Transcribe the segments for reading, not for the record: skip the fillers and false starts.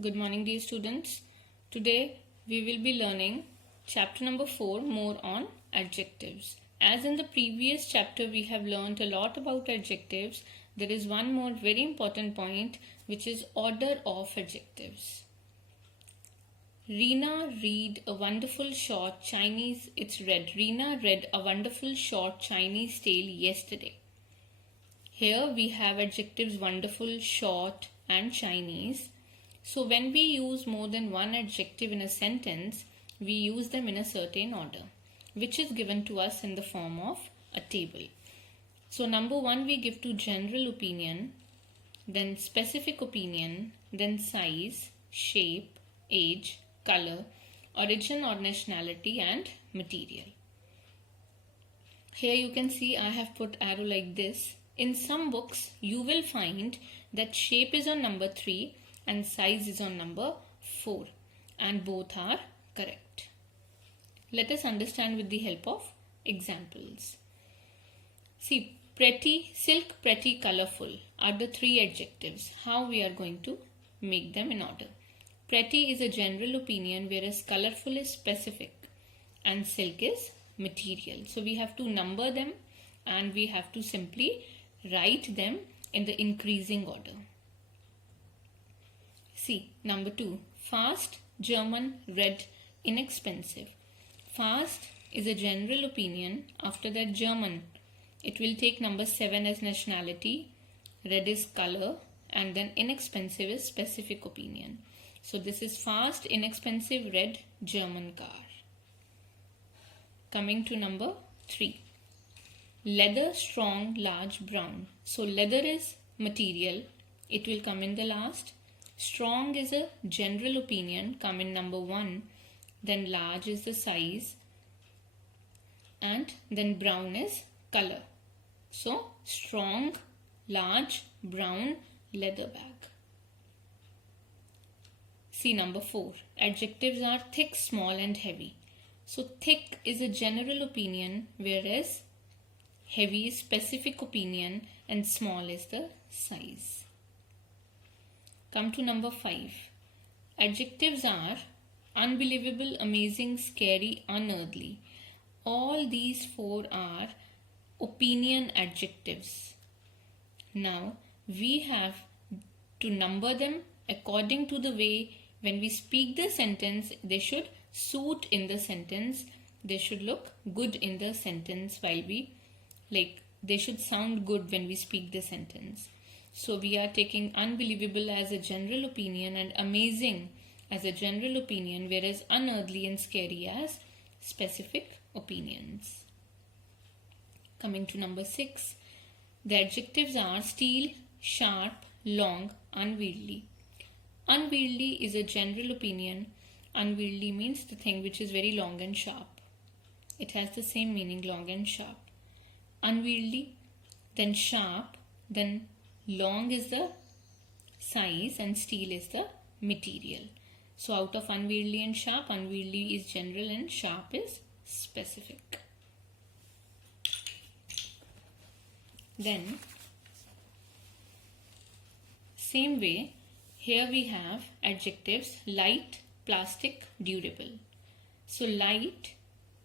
Good morning, dear students. Today we will be learning chapter number 4, more on adjectives. As in the previous chapter we have learned a lot about adjectives, there is one more very important point, which is order of adjectives. Reena read a wonderful short Chinese, Reena read a wonderful short Chinese tale yesterday. Here we have adjectives wonderful, short and Chinese. So when we use more than one adjective in a sentence, we use them in a certain order, which is given to us in the form of a table. So number 1 we give to general opinion, then specific opinion, then size, shape, age, color, origin or nationality and material. Here you can see I have put arrow like this. In some books you will find that shape is on number 3 and size is on number 4, and both are correct. Let us understand with the help of examples. See, pretty, silk, pretty, colorful are the 3 adjectives. How we are going to make them in order? Pretty is a general opinion, whereas colorful is specific and silk is material. So we have to number them and we have to simply write them in the increasing order. See, number 2, fast, German, red, inexpensive. Fast is a general opinion. After that, German, it will take number 7 as nationality, red is color, and then inexpensive is specific opinion. So this is fast, inexpensive, red, German car. Coming to number 3, leather, strong, large, brown. So leather is material, it will come in the last. Strong is a general opinion, come in number 1. Then large is the size. And then brown is color. So strong, large, brown, leather bag. See number 4. Adjectives are thick, small and heavy. So thick is a general opinion, whereas heavy is specific opinion and small is the size. Come to number 5. Adjectives are unbelievable, amazing, scary, unearthly. All these 4 are opinion adjectives. Now we have to number them according to the way when we speak the sentence, they should suit in the sentence. They should look good in the sentence while they should sound good when we speak the sentence. So we are taking unbelievable as a general opinion and amazing as a general opinion, whereas unearthly and scary as specific opinions. Coming to number 6, the adjectives are steel, sharp, long, unwieldy. Unwieldy is a general opinion. Unwieldy means the thing which is very long and sharp. It has the same meaning, long and sharp. Unwieldy, then sharp, then long is the size and steel is the material. So out of unwieldy and sharp, unwieldy is general and sharp is specific. Then same way, here we have adjectives light, plastic, durable. So light,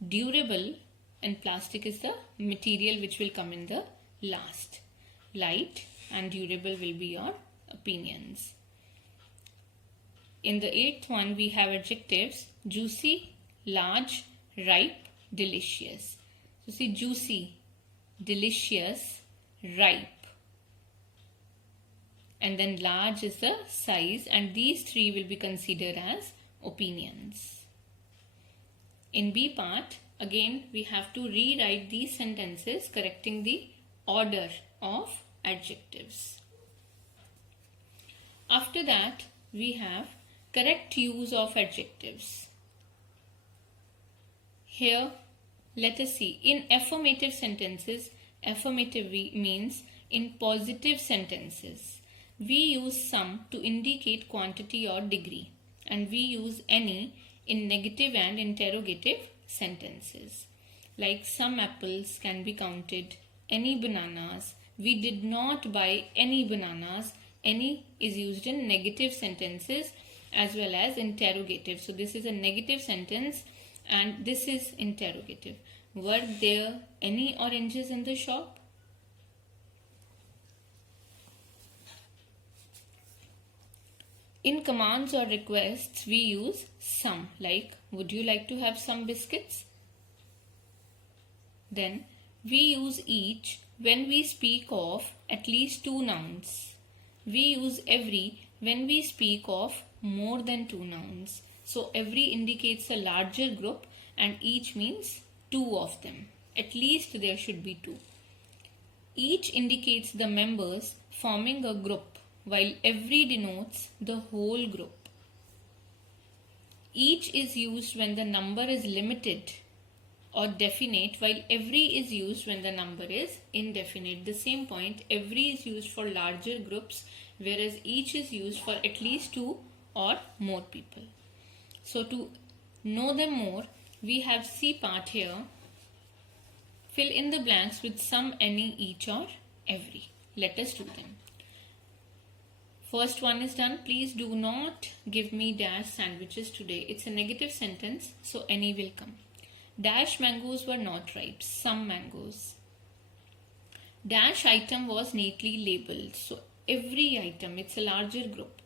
durable and plastic is the material which will come in the last. Light and durable will be your opinions. In the 8th one we have adjectives juicy, large, ripe, delicious. So see, juicy, delicious, ripe, and then large is the size, and these 3 will be considered as opinions. In B part, again we have to rewrite these sentences correcting the order of adjectives. After that we have correct use of adjectives. Here let us see, in affirmative sentences, affirmative means in positive sentences we use some to indicate quantity or degree, and we use any in negative and interrogative sentences. Like some apples can be counted, any bananas, we did not buy any bananas. Any is used in negative sentences as well as interrogative. So this is a negative sentence and this is interrogative. Were there any oranges in the shop? In commands or requests, we use some, like, would you like to have some biscuits? Then we use each when we speak of at least two nouns. We use every when we speak of more than two nouns. So every indicates a larger group and each means two of them. At least there should be two. Each indicates the members forming a group, while every denotes the whole group. Each is used when the number is limited or definite, while every is used when the number is indefinite. The same point, every is used for larger groups, whereas each is used for at least two or more people. So to know them more, we have C part here. Fill in the blanks with some, any, each or every. Let us do them. First one is done. Please do not give me dash sandwiches today. It's a negative sentence, so any will come. Dash mangoes were not ripe. Some mangoes. Dash item was neatly labeled. So every item, it's a larger group.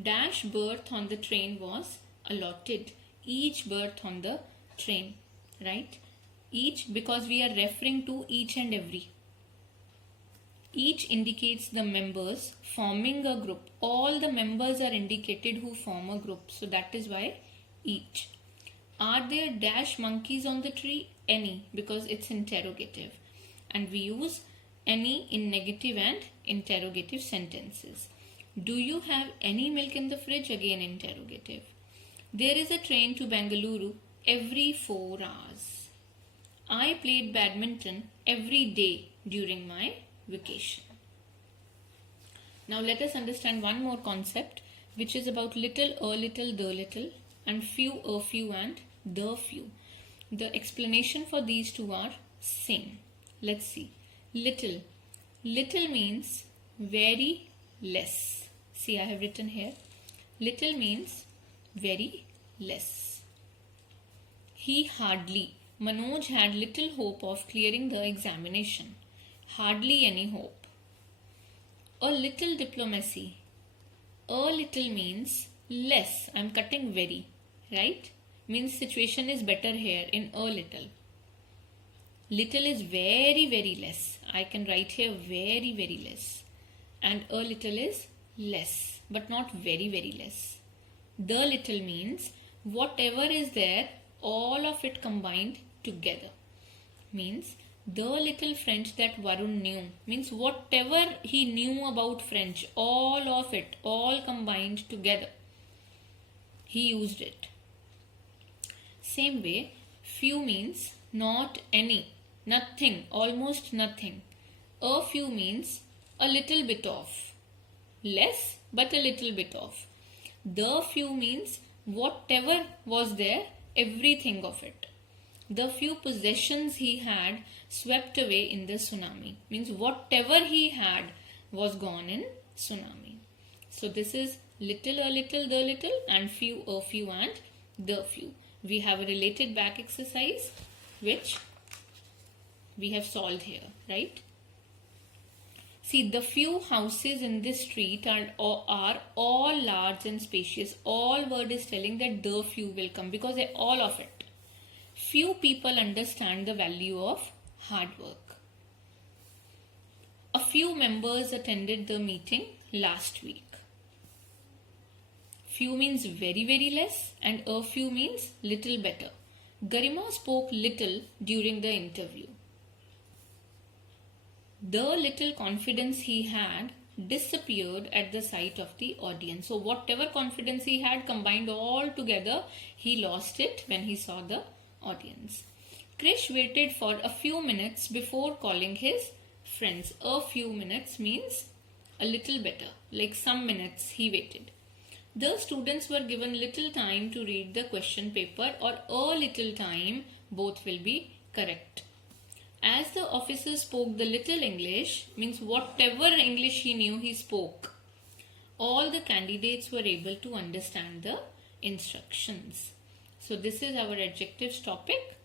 Dash berth on the train was allotted. Each berth on the train, right? Each, because we are referring to each and every. Each indicates the members forming a group. All the members are indicated who form a group. So that is why each. Are there dash monkeys on the tree? Any, because it's interrogative. And we use any in negative and interrogative sentences. Do you have any milk in the fridge? Again interrogative. There is a train to Bengaluru every 4 hours. I played badminton every day during my vacation. Now let us understand one more concept, which is about little, a little, the little, and few, a few, and the few. The explanation for these two are same. Let's see. Little. Little means very less. See, I have written here. Little means very less. He hardly. Manoj had little hope of clearing the examination. Hardly any hope. A little diplomacy. A little means less. I'm cutting very, right? Means situation is better here in a little. Little is very, very less. I can write here very, very less. And a little is less, but not very, very less. The little means whatever is there, all of it combined together. Means the little French that Varun knew. Means whatever he knew about French, all of it, all combined together. He used it. Same way, few means not any, nothing, almost nothing. A few means a little bit of. Less, but a little bit of. The few means whatever was there, everything of it. The few possessions he had swept away in the tsunami. Means whatever he had was gone in tsunami. So this is little, a little, the little, and few, a few, and the few. We have a related back exercise which we have solved here, right? See, the few houses in this street are all large and spacious. All word is telling that the few will come because they all of it. Few people understand the value of hard work. A few members attended the meeting last week. Few means very, very less, and a few means little better. Garima spoke little during the interview. The little confidence he had disappeared at the sight of the audience. So whatever confidence he had combined all together, he lost it when he saw the audience. Krish waited for a few minutes before calling his friends. A few minutes means a little better, like some minutes he waited. The students were given little time to read the question paper, or a little time, both will be correct. As the officer spoke the little English, means whatever English he knew, he spoke. all the candidates were able to understand the instructions. So this is our adjectives topic.